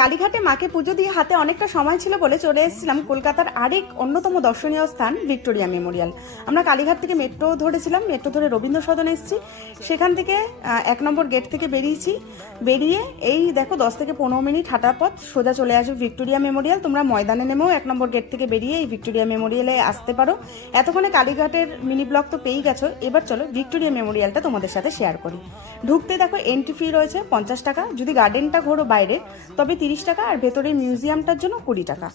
কালীঘাটে মাকে পুজো দিয়ে হাতে অনেকটা সময় ছিল বলে চলে এসেছিলাম কলকাতার আরেক অন্যতম দর্শনীয় স্থান ভিক্টোরিয়া মেমোরিয়াল। আমরা কালীঘাট থেকে মেট্রো ধরেছিলাম, মেট্রো ধরে রবীন্দ্র সদন এসেছি। সেখান থেকে 1 নম্বর গেট থেকে বেরিয়েছি। বেরিয়ে এই দেখো 10 থেকে 15 মিনিট হাঁটা পথ সোজা চলে আসবে ভিক্টোরিয়া মেমোরিয়াল। তোমরা ময়দানে নেমেও 1 নম্বর গেট থেকে বেরিয়ে এই ভিক্টোরিয়া মেমোরিয়ালে আসতে পারো। এতক্ষণে কালীঘাটের মিনি ব্লগ তো পেয়েই গেছো, এবার চলো ভিক্টোরিয়া মেমোরিয়ালটা তোমাদের সাথে শেয়ার করি। ঢুকতে দেখো এন্ট্রি ফি রয়েছে 50 টাকা, যদি গার্ডেনটা ঘোরো বাইরে তবে 30 টাকা, আর ভেতরে মিউজিয়ামটার জন্য 20 টাকা।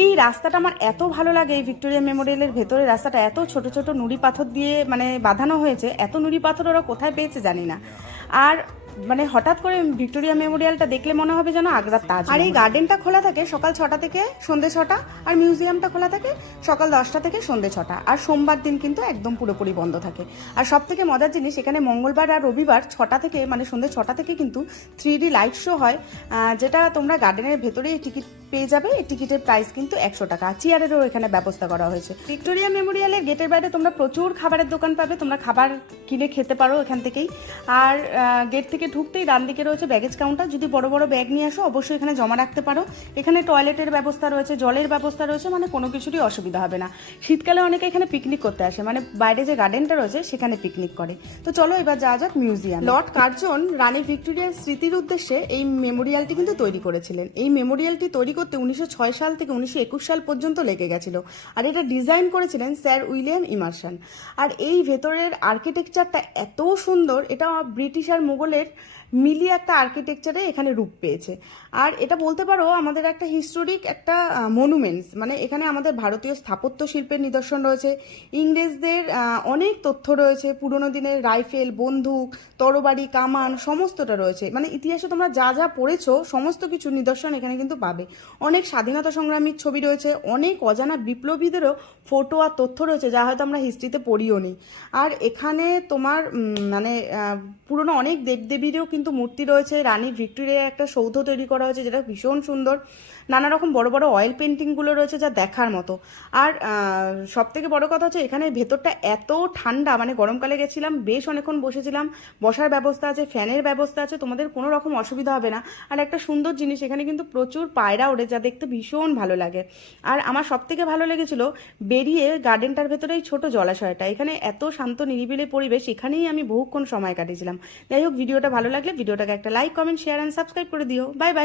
এই রাস্তাটা আমার এত ভালো লাগে, এই ভিক্টোরিয়া মেমোরিয়ালের ভেতরে রাস্তাটা এত ছোট ছোট নুড়ি পাথর দিয়ে মানে বাঁধানো হয়েছে। এত নুড়ি পাথর ওরা কোথায় পেয়েছে জানি না। আর মানে হঠাৎ করে ভিক্টোরিয়া মেমোরিয়ালটা দেখলে মনে হবে যেন আগ্রার তাজ। আর এই গার্ডেনটা খোলা থাকে সকাল 6টা থেকে সন্ধ্যে 6টা, আর মিউজিয়ামটা খোলা থাকে সকাল 10টা থেকে সন্ধ্যে 6টা, আর সোমবার দিন কিন্তু একদম পুরোপুরি বন্ধ থাকে। আর সব থেকে মজার জিনিস, এখানে মঙ্গলবার আর রবিবার 6টা থেকে মানে সন্ধ্যে 6টা থেকে কিন্তু 3D লাইট শো হয়, যেটা তোমরা গার্ডেনের ভেতরেই টিকিট পেয়ে যাবে। এই টিকিটের প্রাইস কিন্তু 100 টাকা। চেয়ারেরও এখানে ব্যবস্থা করা হয়েছে। ভিক্টোরিয়া মেমোরিয়ালের গেটের বাইরে তোমরা প্রচুর খাবারের দোকান পাবে, তোমরা খাবার কিনে খেতে পারো এখান থেকেই। আর গেট থেকে ঢুকতেই ডান দিকে রয়েছে ব্যাগেজ কাউন্টার, যদি বড় বড় ব্যাগ নিয়ে আসো অবশ্যই এখানে জমা রাখতে পারো। এখানে টয়লেটের ব্যবস্থা রয়েছে, জলের ব্যবস্থা রয়েছে, মানে কোনো কিছুরই অসুবিধা হবে না। শীতকালে অনেকে এখানে পিকনিক করতে আসে, মানে বাইরে যে গার্ডেনটা রয়েছে সেখানে পিকনিক করে। তো চলো এবার যাওয়া যাক মিউজিয়াম। লর্ড কার্জন রানী ভিক্টোরিয়ার স্মৃতির উদ্দেশ্যে এই মেমোরিয়ালটি কিন্তু তৈরি করেছিলেন। এই মেমোরিয়ালটি তৈরি করতে 1906 সাল থেকে 1921 সাল পর্যন্ত লেগে গেছিল। আর এটা ডিজাইন করেছিলেন স্যার উইলিয়াম ইমারসন। আর এই ভেতরের আর্কিটেকচারটা এত সুন্দর, এটা ব্রিটিশ আর মুঘলের মিলিয়ে একটা আর্কিটেকচারে এখানে রূপ পেয়েছে। আর এটা বলতে পারো আমাদের একটা হিস্টোরিক একটা মনুমেন্টস, মানে এখানে আমাদের ভারতীয় স্থাপত্য শিল্পের নিদর্শন রয়েছে, ইংরেজদের অনেক তথ্য রয়েছে, পুরোনো দিনের রাইফেল, বন্দুক, তরবারি, কামান সমস্তটা রয়েছে। মানে ইতিহাসে তোমরা যা যা পড়েছো সমস্ত কিছু নিদর্শন এখানে কিন্তু পাবে। অনেক স্বাধীনতা সংগ্রামীর ছবি রয়েছে, অনেক অজানা বিপ্লবীদেরও ফটো আর তথ্য রয়েছে যা হয়তো আমরা হিস্ট্রিতে পড়িও নি। আর এখানে তোমার মানে পুরোনো অনেক দেবদেবীরও কিন্তু মূর্তি রয়েছে। রানী ভিক্টোরিয়ার একটা সৌধ তৈরি করা হয়েছে যেটা ভীষণ সুন্দর। নানা রকম বড় বড় অয়েল পেন্টিংগুলো রয়েছে যা দেখার মতো। আর সব থেকে বড় কথা হচ্ছে এখানে ভেতরটা এত ঠান্ডা, মানে গরমকালে গেছিলাম বেশ অনেকক্ষণ বসেছিলাম, বসার ব্যবস্থা আছে, ফ্যানের ব্যবস্থা আছে, তোমাদের কোনো রকম অসুবিধা হবে না। আর একটা সুন্দর জিনিস, এখানে কিন্তু প্রচুর পায়রা ওড়ে যা দেখতে ভীষণ ভালো লাগে। আর আমার সব থেকে ভালো লেগেছিল বেরিয়ে গার্ডেনটার ভেতরে এই ছোট জলাশয়টা, এখানে এত শান্ত নিরিবিলি পরিবেশ, এখানেই আমি বহুক্ষণ সময় কাটিয়েছিলাম। যাই হোক, ভিডিওটা ভালো লাগলে ভিডিওটাকে একটা like, comment, share and subscribe করে দিও। Bye bye.